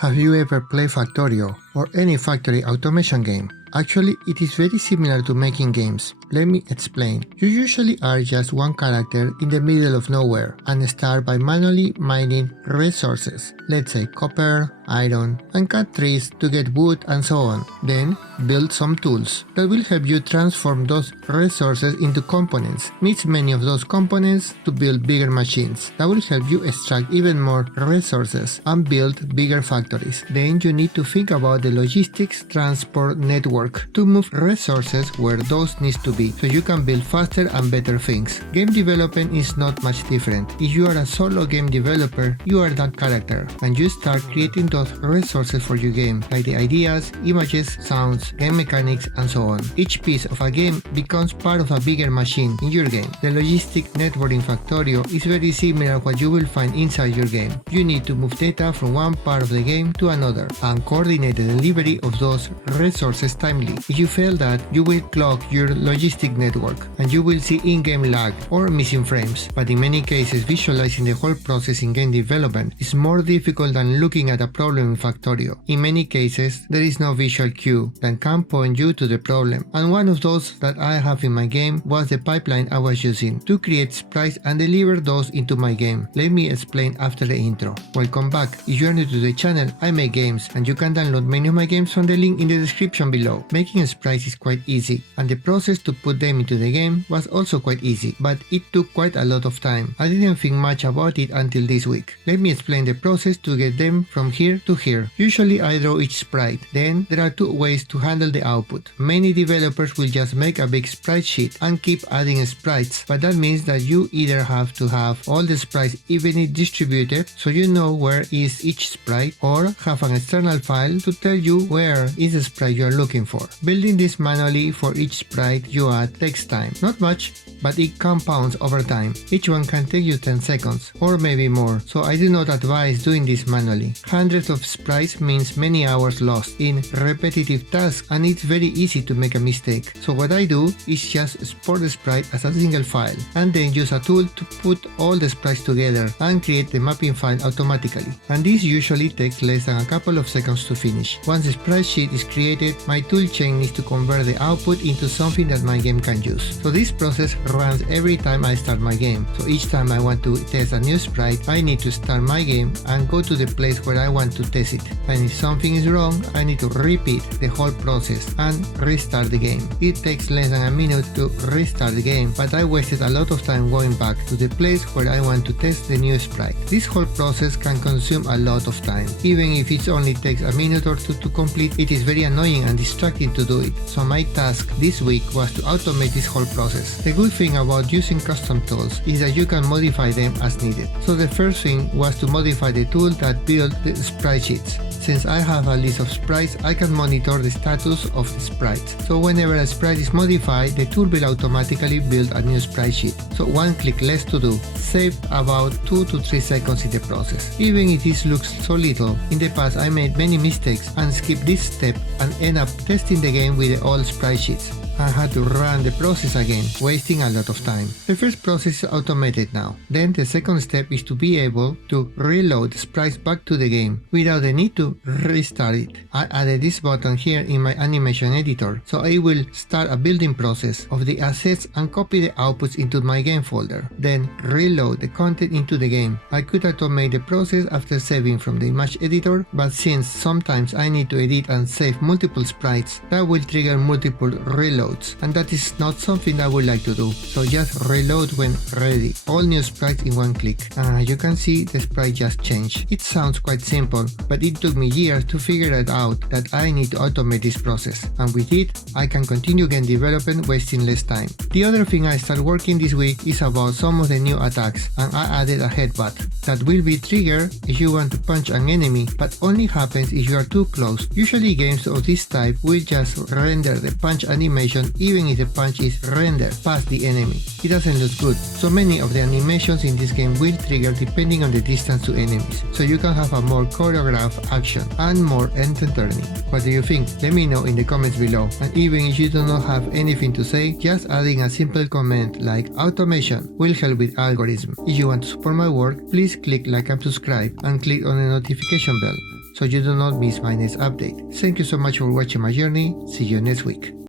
Have you ever played Factorio or any factory automation game? Actually, it is very similar to making games. Let me explain. You usually are just one character in the middle of nowhere and start by manually mining resources, let's say copper, iron, and cut trees to get wood and so on. Then build some tools that will help you transform those resources into components. Mix many of those components to build bigger machines that will help you extract even more resources and build bigger factories. Then you need to think about the logistics transport network to move resources where those needs to be, so you can build faster and better things. Game development is not much different. If you are a solo game developer, you are that character, and you start creating those resources for your game, like the ideas, images, sounds, game mechanics, and so on. Each piece of a game becomes part of a bigger machine in your game. The logistic network in Factorio is very similar to what you will find inside your game. You need to move data from one part of the game to another, and coordinate the delivery of those resources timely. If you fail that, you will clog your logistic network, and you will see in-game lag or missing frames. But in many cases, visualizing the whole process in game development is more difficult than looking at a problem in Factorio. In many cases, there is no visual cue that can point you to the problem, and one of those that I have in my game was the pipeline I was using to create sprites and deliver those into my game. Let me explain after the intro. Welcome back. If you are new to the channel, I make games, and you can download many of my games from the link in the description below. Making sprites is quite easy, and the process to put them into the game was also quite easy, but it took quite a lot of time. I didn't think much about it until this week. Let me explain the process to get them from here to here. Usually I draw each sprite, then there are two ways to handle the output. Many developers will just make a big sprite sheet and keep adding sprites, but that means that you either have to have all the sprites evenly distributed so you know where is each sprite, or have an external file to tell you where is the sprite you are looking for. Building this manually for each sprite you add takes time. Not much, but it compounds over time. Each one can take you 10 seconds, or maybe more, so I do not advise doing this manually. Hundreds of sprites means many hours lost in repetitive tasks, and it's very easy to make a mistake. So what I do is just export the sprite as a single file, and then use a tool to put all the sprites together and create the mapping file automatically. And this usually takes less than a couple of seconds to finish. Once the sprite sheet is created, my toolchain needs to convert the output into something that my game can use. So this process runs every time I start my game. So each time I want to test a new sprite, I need to start my game and go to the place where I want to test it. And if something is wrong, I need to repeat the whole process and restart the game. It takes less than a minute to restart the game, but I wasted a lot of time going back to the place where I want to test the new sprite. This whole process can consume a lot of time. Even if it only takes a minute or two to complete, it is very annoying and distracting to do it. So my task this week was to automate this whole process. The good thing about using custom tools is that you can modify them as needed. So the first thing was to modify the tool that built the sprite sheets. Since I have a list of sprites, I can monitor the status of the sprites. So whenever a sprite is modified, the tool will automatically build a new sprite sheet. So one click less to do, saved about 2 to 3 seconds in the process. Even if this looks so little, in the past I made many mistakes and skipped this step and end up testing the game with the old sprite sheets. I had to run the process again, wasting a lot of time. The first process is automated now. Then the second step is to be able to reload the sprites back to the game without the need to restart it. I added this button here in my animation editor, so I will start a building process of the assets and copy the outputs into my game folder. Then reload the content into the game. I could automate the process after saving from the image editor, but since sometimes I need to edit and save multiple sprites, that will trigger multiple reloads, and that is not something I would like to do. So just reload when ready. All new sprites in one click. You can see the sprite just changed. It sounds quite simple, but it took me years to figure it out that I need to automate this process, and with it I can continue game development wasting less time. The other thing I started working this week is about some of the new attacks, and I added a headbutt that will be triggered if you want to punch an enemy, but only happens if you are too close. Usually games of this type will just render the punch animation even if the punch is rendered past the enemy. It doesn't look good, so many of the animations in this game will trigger depending on the distance to enemies, so you can have a more choreographed action and more entertaining. What do you think? Let me know in the comments below, and even if you do not have anything to say, just adding a simple comment like automation will help with algorithm. If you want to support my work, please click like and subscribe and click on the notification bell so you do not miss my next update. Thank you so much for watching my journey. See you next week.